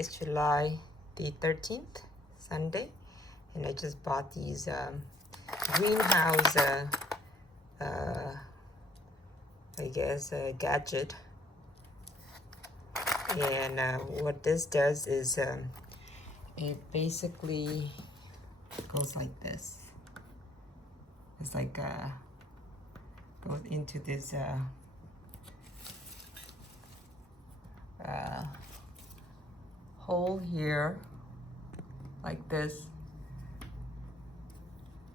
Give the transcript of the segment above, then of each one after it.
Today is July the 13th, Sunday, and I just bought these greenhouse, I guess, gadget. And what this does is it basically goes like this. It's like goes into this hole here, like this.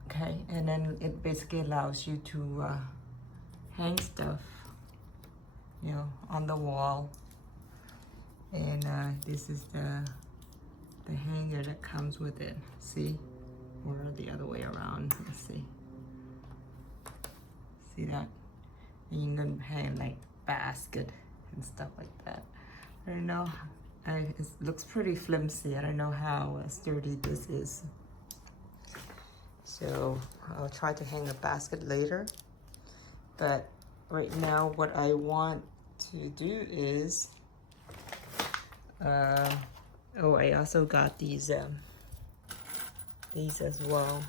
Okay, and then it basically allows you to hang stuff, you know, on the wall. And this is the hanger that comes with it. See, or the other way around. Let's see. See that? And you can hang like basket and stuff like that. I don't know. It looks pretty flimsy. I don't know how sturdy this is. So I'll try to hang a basket later. But right now, what I want to do is, oh, I also got these as well.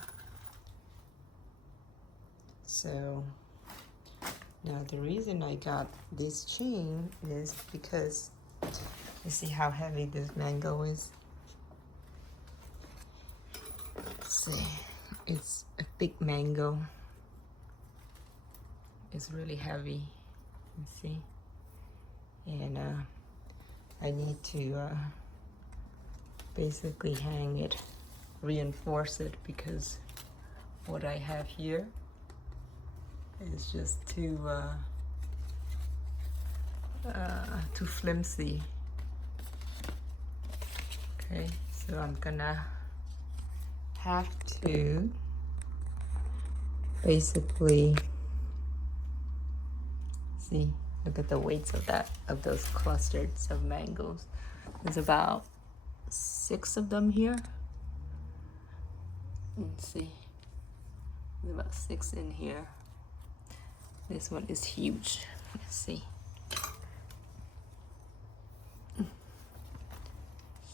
So now the reason I got this chain is because you see how heavy this mango is. See, it's a big mango. It's really heavy. You see, and I need to basically hang it, reinforce it, because what I have here is just too flimsy. Okay, so I'm gonna have to basically see. Look at the weights of those clusters of mangoes. There's about 6 of them here. Let's see. There's about 6 in here. This one is huge. Let's see.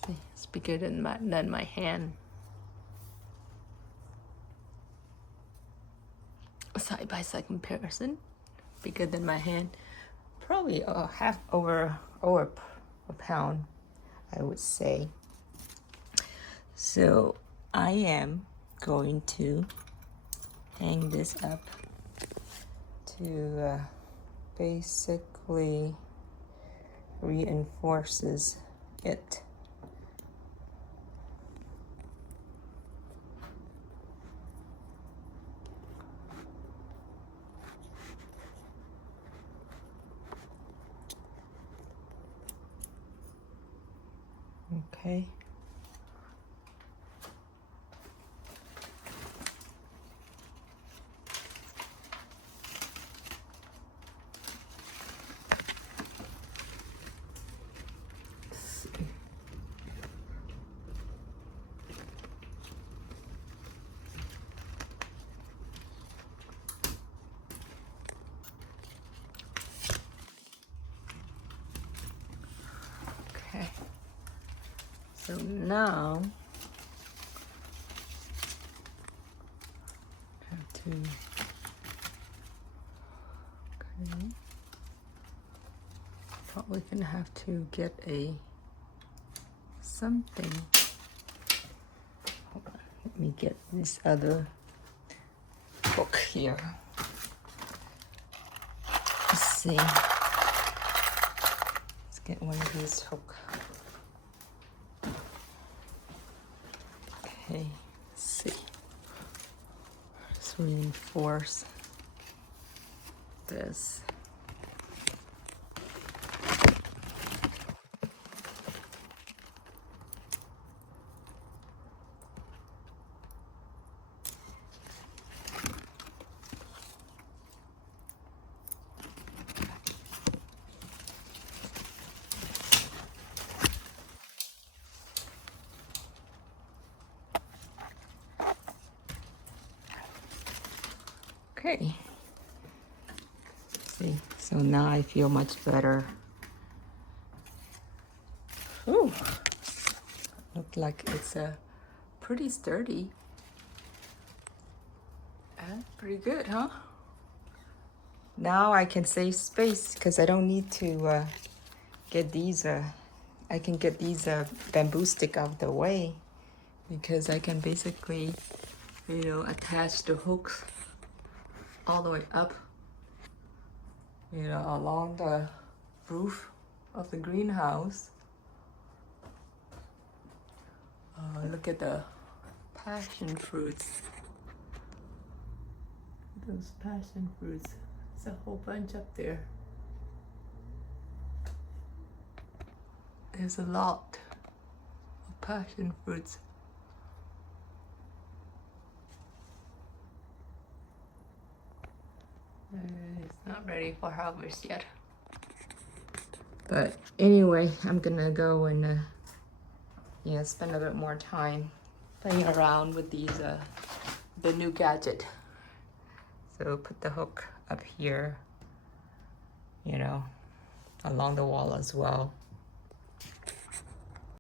See, it's bigger than my hand. Side by side comparison, bigger than my hand. Probably half over a pound, I would say. So I am going to hang this up to basically reinforces it. Okay. Okay. So now I have to, okay, probably gonna have to get something. Hold on, let me get this other hook here. Let's see. Let's get one of these hooks. Okay, let's see. Let's reinforce this. Okay. See, so now I feel much better. Ooh, Look like it's pretty sturdy. Pretty good, huh? Now I can save space because I don't need to get these. I can get these bamboo stick out of the way because I can basically, you know, attach the hooks all the way up, you know, along the roof of the greenhouse. Look at the passion fruits. Those passion fruits. There's a whole bunch up there. There's a lot of passion fruits. It's not ready for harvest yet. But anyway, I'm gonna go and yeah, spend a bit more time playing around with these the new gadget. So put the hook up here, you know, along the wall as well.